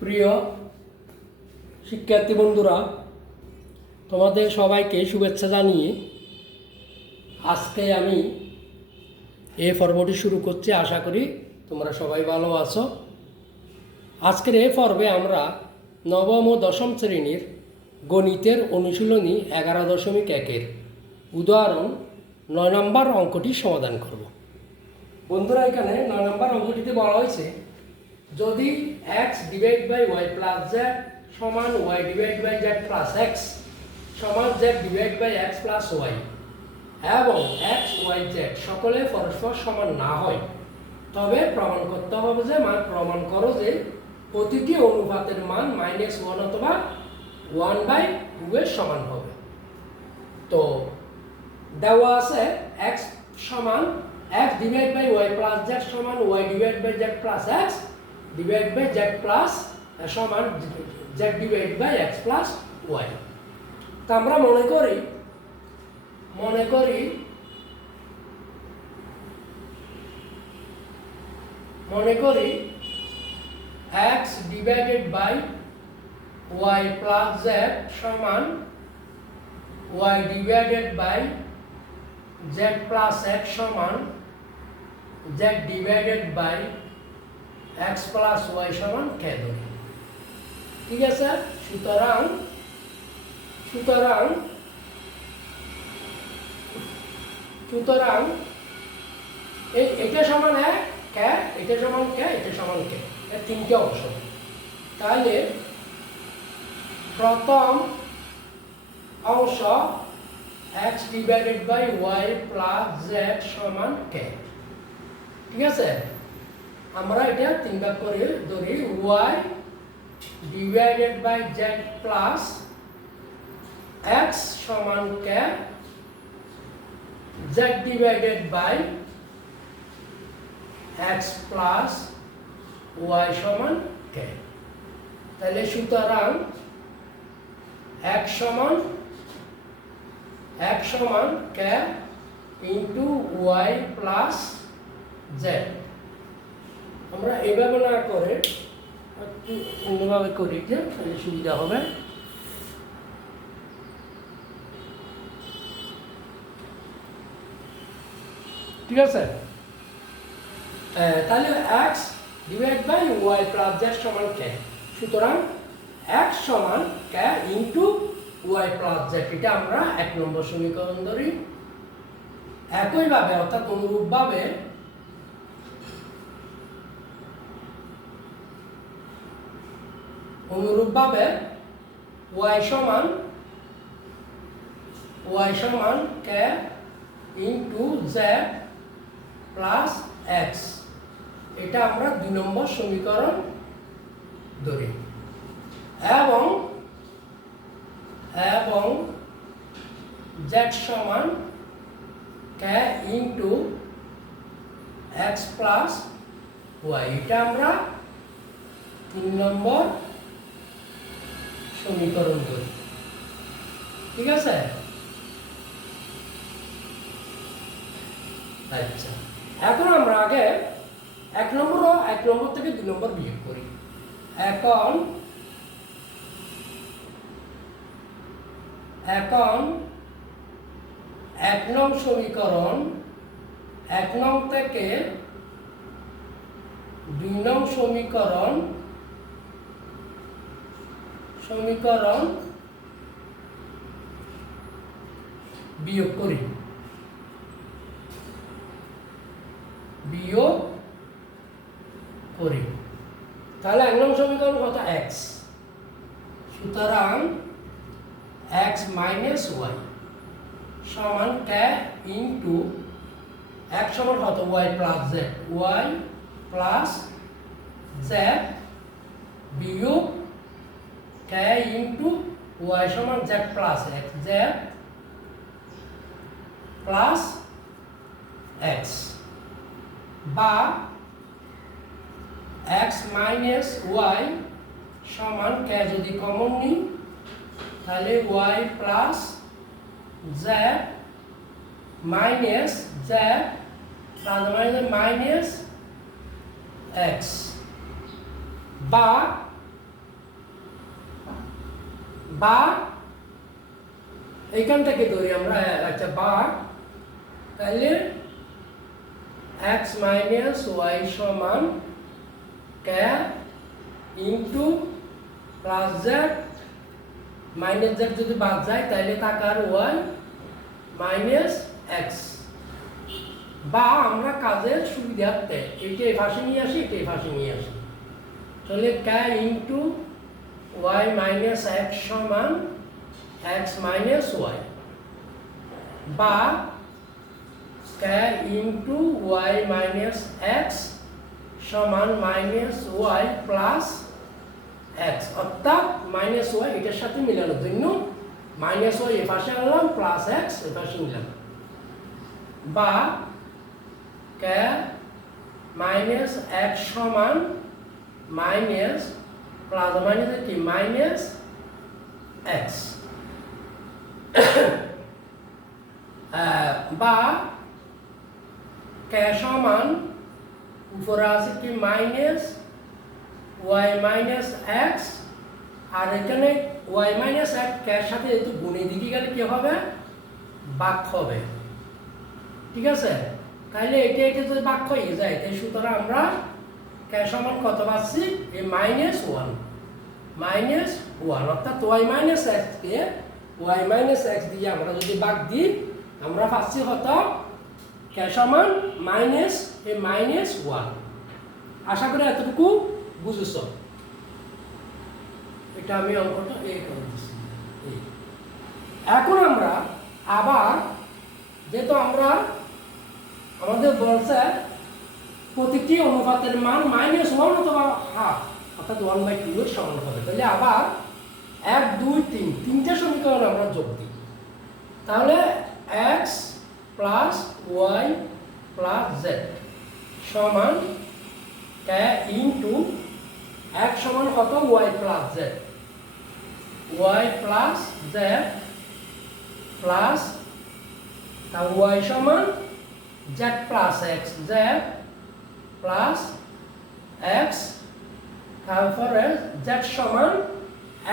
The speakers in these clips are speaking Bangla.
প্রিয় শিক্ষার্থী বন্ধুরা, তোমাদের সবাইকে শুভেচ্ছা জানিয়ে আজকে আমি এই পর্বটি শুরু করছি। আশা করি তোমরা সবাই ভালো আছো। আজকের এই পর্বে আমরা নবম ও দশম শ্রেণীর গণিতের অনুশীলনী 11.1 উদাহরণ 9 নম্বর অঙ্কটি সমাধান করব। বন্ধুরা, এখানে 9 নম্বর অঙ্কটিতে বলা হয়েছে, যদি x divide by y plus z সমান y divide by z plus x সমান z divide by x plus y এবং x y z সকলে পরস্পর সমান না হয়, তবে প্রমাণ করতে হবে যে প্রমাণ করো যে প্রতিটি অনুপাতের মান -1 অথবা 1/2 এর সমান হবে। তো দেওয়া আছে x সমান x divide by y plus z সমান y divide by z plus x divide by z plus সমান z divide by x plus y। তা আমরা মনে করি x divided by y plus z সমান y divided by z plus x সমান z divided by x plus y সমান k ধরি। ঠিক আছে? সুতরাং এটা সমান k, এটা সমান k, এটা সমান k, এর তিনটে অংশ। তাহলে প্রথম অংশ x divided by y plus z সমান k। ঠিক আছে? আমরা এটা তিন ভাগ করে ধরি, y divided by z plus x সমান k, z divided by x plus y সমান k। তাহলে সুতরাং x সমান k into y plus z। আমরা এইভাবে না করে অন্যভাবে করি, যে তাহলে সুবিধা হবে। ঠিক আছে? তাহলে x divide by y plus z সমান k। সুতরাং x সমান k into y plus z, এটা আমরা 1 নম্বর সমীকরণ ধরি। একইভাবে অর্থাৎ অনুরূপভাবে y সমান k into z plus x, এটা আমরা 2 নম্বর সমীকরণ ধরি। এবং z সমান k into x plus y, এটা আমরা 3 নম্বর সমীকরণ ধরি। ঠিক আছে? আচ্ছা, এখন আমরা আগে 1 নম্বর থেকে 2 নম্বর বিয়োগ করি। এখন 1 নং সমীকরণ, 1 নং থেকে 2 নং সমীকরণ বিয়োগ করি। তাহলে 1 নং সমীকরণ কত? x। সুতরাং x মাইনাস y সমান k ইন্টু x সমান কত? y plus z, y plus z বিয়োগ k ইন্টু y সমান z plus x, z plus x, বা x মাইনাস y সমান k যদি কমন নিই তাহলে y plus z minus z minus x, বা বা এইখান থেকে ধরি আমরা, আচ্ছা বা তাহলে এক্স মাইনাস ওয়াই সমান k into plus z minus z যদি বাদ যায় তাহলে থাকার ওয়াই মাইনাস এক্স। বা আমরা কাজের সুবিধার্থে এইটা এই পাশে নিয়ে আসি, এটা এই পাশে নিয়ে আসি, তাহলে কে ইন্টু ওয়াই মাইনাস এক্স সমান এক্স মাইনাস ওয়াই, বা কে ইন্টু ওয়াই মাইনাস এক্স সমান মাইনাস ওয়াই প্লাস এক্স, অর্থাৎ মাইনাস ওয়াই এটার সাথে মিলানোর জন্য মাইনাস ওয়াই এ পাশে আনলাম, প্লাস এক্স এ পাশে নিলাম, বা কে মাইনাস এক্স সমান মাইনাস প্লাস মাইনাস কি মাইনাস এক্স, বা কে সমান উপরে আছে কি মাইনাস ওয়াই মাইনাস এক্স, আর এখানে ওয়াই মাইনাস এক্স কে সাথে যেহেতু গুণের দিকে গেলে কি হবে, বাক হবে, ঠিক আছে। তাহলে এটা এটা যদি বাক হয়ে যায় তাই সুতরাং আমরা কে সমান কত পাচ্ছি, এই মাইনাস ওয়ান, অর্থাৎ ওয়াই মাইনাস এক্স কে ওয়াই মাইনাস এক্স দিয়ে আমরা যদি বাক দিই আমরা পাচ্ছি কত, কে সমান মাইনাস এই মাইনাস ওয়ান। আশা করি এতটুকু বুঝেছ। এটা আমি অঙ্কটা এই করে দিচ্ছি। এখন আমরা আবার যেহেতু আমরা আমাদের বলছে প্রতিটি অনুপাতের মান মাইনাস ওয়ান অথবা হাফ অর্থাৎ 1/2 এর সমান হবে, তাহলে আবার 1 2 3 তিনটে সমীকরণ আমরা যোগ দিই, তাহলে x plus y plus z সমান কে ইন্টু এক্স সমান কত y plus z, y plus z plus তা ওয়াই সমান z plus x, z plus x, তারপরে জেড সমান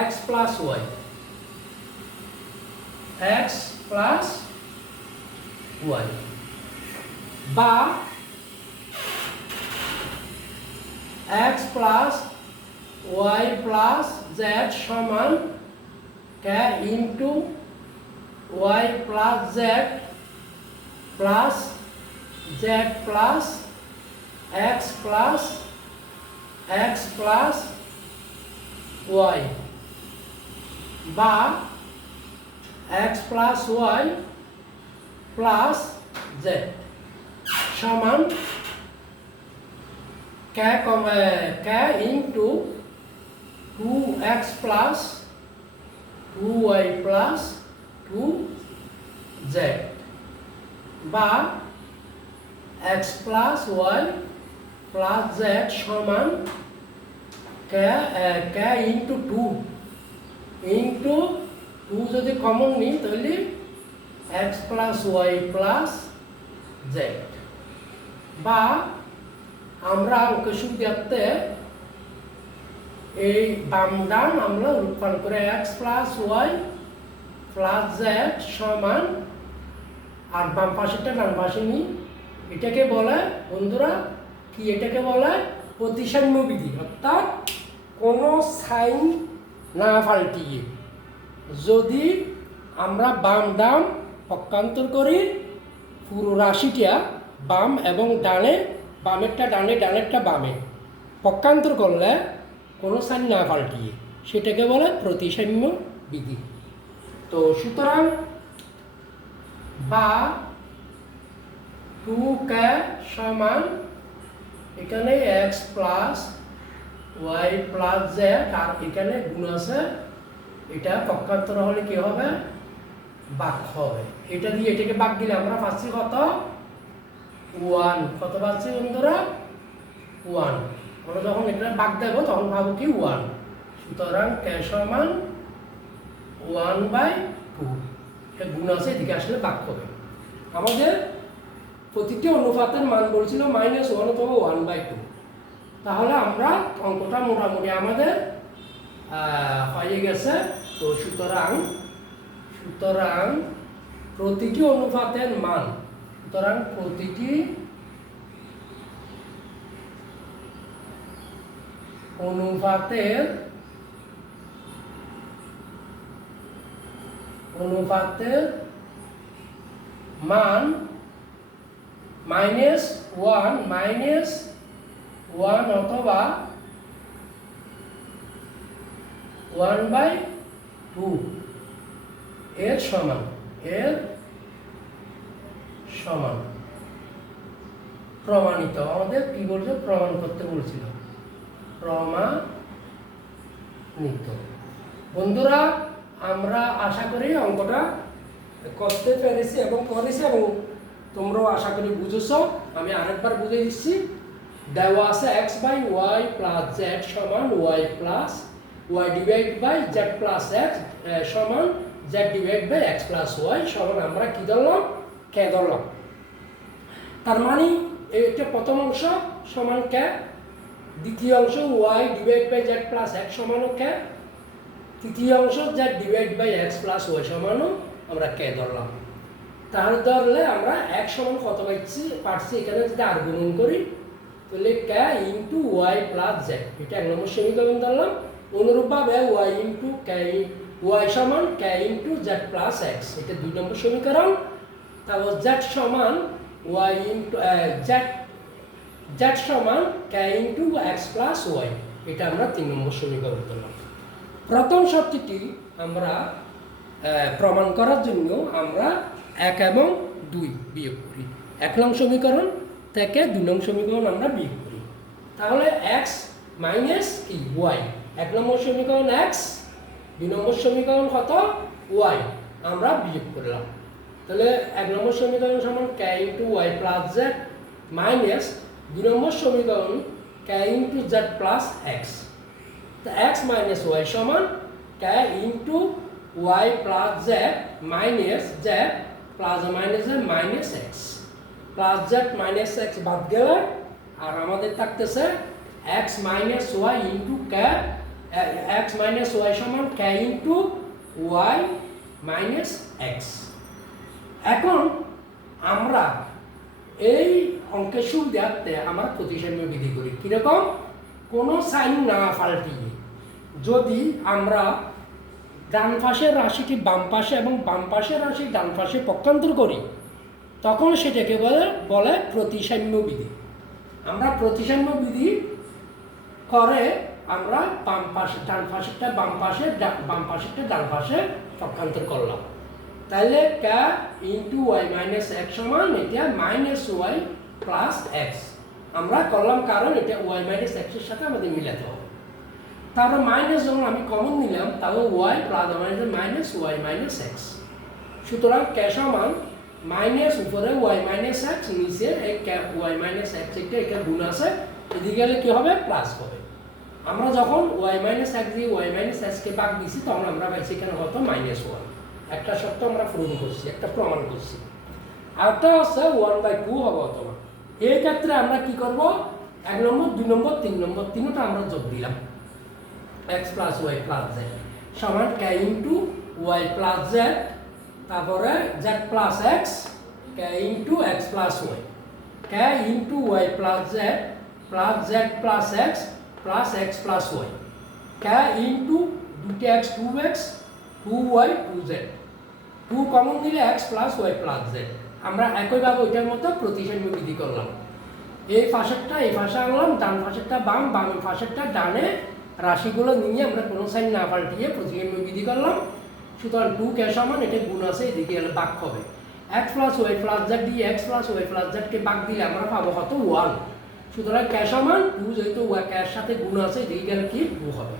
x plus y, x plus y, বা x plus y plus z সমান k into y plus z plus z plus x plus y, বা x plus y plus z সমান k into 2x plus 2y plus 2z, বা x plus y plus z সমান কে ইন্টু 2 যদি কমন নিই তাহলে x plus y plus z, বা আমরা অঙ্কের সুবিধার্থে এই বাম ডান আমরা রূপান্তর করে x plus y plus z সমান, আর বাম পাশেরটা ডান পাশে নিই, এটাকে বলে বন্ধুরা কি, এটাকে বলে প্রতিসাম্য বিধি, অর্থাৎ কোনো সাইন না পাল্টিয়ে যদি আমরা বাম ডান পক্ষান্তর করি পুরো রাশিটা বাম এবং ডানে, বামেরটা ডানে ডানেরটা বামে পক্ষান্তর করলে কোনো সাইন না পাল্টিয়ে সেটাকে বলে প্রতিসাম্য বিধি। তো সুতরাং বা 2কে সমান এখানে x plus y plus z, আর এখানে গুণ আছে, এটা পক্ষান্তর হলে কি হবে, বাক হবে, এটা দিয়ে এটাকে বাক দিলে আমরা পাচ্ছি কত 1, কত পাচ্ছি বন্ধুরা 1, আমরা যখন এটা বাক দেবো তখন পাবো কি 1, সুতরাং কে সমান 1/2, এটা গুণ আছে এদিকে আসলে বাক হবে। আমাদের প্রতিটি অনুপাতের মান বলছিল -1 অথবা 1/2, তাহলে আমরা অঙ্কটা মোটামুটি আমাদের হয়ে গেছে। তো তো সুতরাং প্রতিটি অনুপাতের মান, সুতরাং প্রতিটি অনুপাতের মান -1 অথবা 1/2 এর সমান প্রমাণিত। আমাদের কি বলছে? প্রমাণ করতে বলছিল, প্রমাণিত। বন্ধুরা, আমরা আশা করি অঙ্কটা করতে পেরেছি এবং করেছি, এবং তোমরাও আশা করি বুঝেছ। আমি আরেকবার বুঝে দিচ্ছি। দেওয়া আছে x/y + z সমান y divide by z plus x সমান z divide by x plus y সমান আমরা কি ধরলাম? k ধরলাম। তার মানে এটা প্রথম অংশ সমান k, দ্বিতীয় অংশ y divide by z plus x সমানও k, তৃতীয় অংশ z divide by x plus y সমানও আমরা k ধরলাম। তাহলে ধরলে আমরা x সমান কত পাচ্ছি এখানে যদি আর গুণন করি তাহলে k into y plus z, এটা 1 নম্বর সমীকরণ ধরলাম। অনুরূপভাবে y সমান k into z plus x, এটা 2 নম্বর সমীকরণ। তারপর z সমান y ইন্টু z সমান k into x plus y, এটা আমরা 3 নম্বর সমীকরণ ধরলাম। প্রথম শর্তটি আমরা প্রমাণ করার জন্য আমরা 1 এবং 2 বিয়োগ করি। 1 নং সমীকরণ থেকে 2 নং সমীকরণ আমরা বিয়োগ করি। তাহলে x মাইনাস কি y, 1 নম্বর সমীকরণ x, 2 নম্বর সমীকরণ কত? y, আমরা বিয়োগ করলাম। তাহলে 1 নম্বর সমীকরণ সমান k into y plus z minus 2 নম্বর সমীকরণ k into z plus x। তো x মাইনাস y সমান k into y plus z minus z plus minus z minus x, plus z minus x বাদ গেলে আর আমাদের থাকতেছে x minus y into k, x minus y সমান k into y minus x। এখন আমরা এই অঙ্কের সুবিধার্থে আমরা প্রতিসাম্য বিধি করি। কীরকম? কোনো সাইন না পাল্টিয়ে যদি আমরা ডান পাশের রাশিটি বাম পাশে এবং বাম পাশের রাশি ডান পাশে পক্ষান্তর করি, তখন সেটাকে বলে প্রতিসাম্য বিধি। আমরা প্রতিসাম্য বিধি করে আমরা বাম পাশে ডান পাশেরটা বাম পাশেরটা ডান পাশে পক্ষান্তর করলাম। তাহলে k into y minus x সমান এটা মাইনাস y প্লাস x আমরা করলাম, কারণ এটা y মাইনাস x এর সাথে আমাদের মিলাতে হবে। তারপর মাইনাস যখন আমি কমন নিলাম তাহলে y plus minus y minus x, সুতরাং k সমান মাইনাস উপরে y মাইনাস x, নিচে এই y মাইনাস x এটা এখানে গুণ আছে, এদিকে গেলে কি হবে? প্লাস হবে। আমরা যখন y মাইনাস x দিয়ে y মাইনাস x কে ভাগ দিছি তখন আমরা পাইছি এখানে কত? মাইনাস 1। একটা শর্ত আমরা পূরণ করছি, একটা প্রমাণ করছি। আরেকটা হচ্ছে 1/2 হবে অথবা। এই ক্ষেত্রে আমরা কি করব? 1 নম্বর 2 নম্বর 3 নম্বর তিনটা আমরা যোগ দিলাম, x plus y plus z সমান k into y plus z, তারপরে z plus x, k into x plus y, k into y plus z plus z plus x plus x plus y, k into 2x 2x 2y 2z, 2 common দিলে x plus y plus z। আমরা একইভাবে ওইটার মতো প্রতিসাম্য বিধি করলাম। এই পাশেরটা এই পাশে আনলাম, ডান পাশেরটা বাম পাশেরটা ডানে, রাশিগুলো নিয়ে আমরা কোনো সাইন না পাল্টিয়ে প্রতিসাম্য বিধি করলাম। সুতরাং 2k সমান এটা গুণ আছে, এদিকে গেলে ভাগ হবে। x plus y plus z দিয়ে x plus y plus z কে ভাগ দিলে আমরা পাবো কত? 1। সুতরাং k সমান 2, যেহেতু y k এর সাথে গুণ আছে এদিকে গেলে কি? 2 হবে।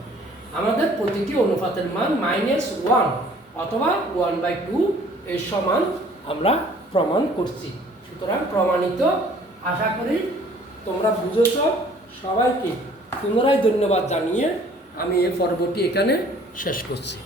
আমাদের প্রতিটি অনুপাতের মান -1 অথবা 1/2 এর সমান আমরা প্রমাণ করছি। সুতরাং প্রমাণিত। আশা করি তোমরা বুঝেছ। সবাইকে পুনরায় ধন্যবাদ জানিয়ে আমি এই পর্বটি এখানে শেষ করছি।